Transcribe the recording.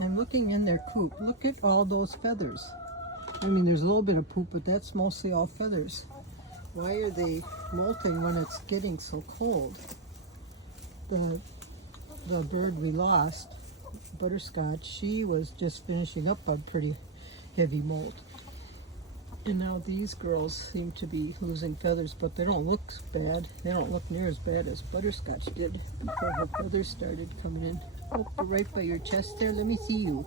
I'm looking in their coop. Look at all those feathers. I mean, there's a little bit of poop, but that's mostly all feathers. Why are they molting when it's getting so cold? The bird we lost, Butterscotch, she was just finishing up a pretty heavy molt. And now these girls seem to be losing feathers, but they don't look bad. They don't look near as bad as Butterscotch did before her feathers started coming in. Oh, they're right by your chest there. Let me see you.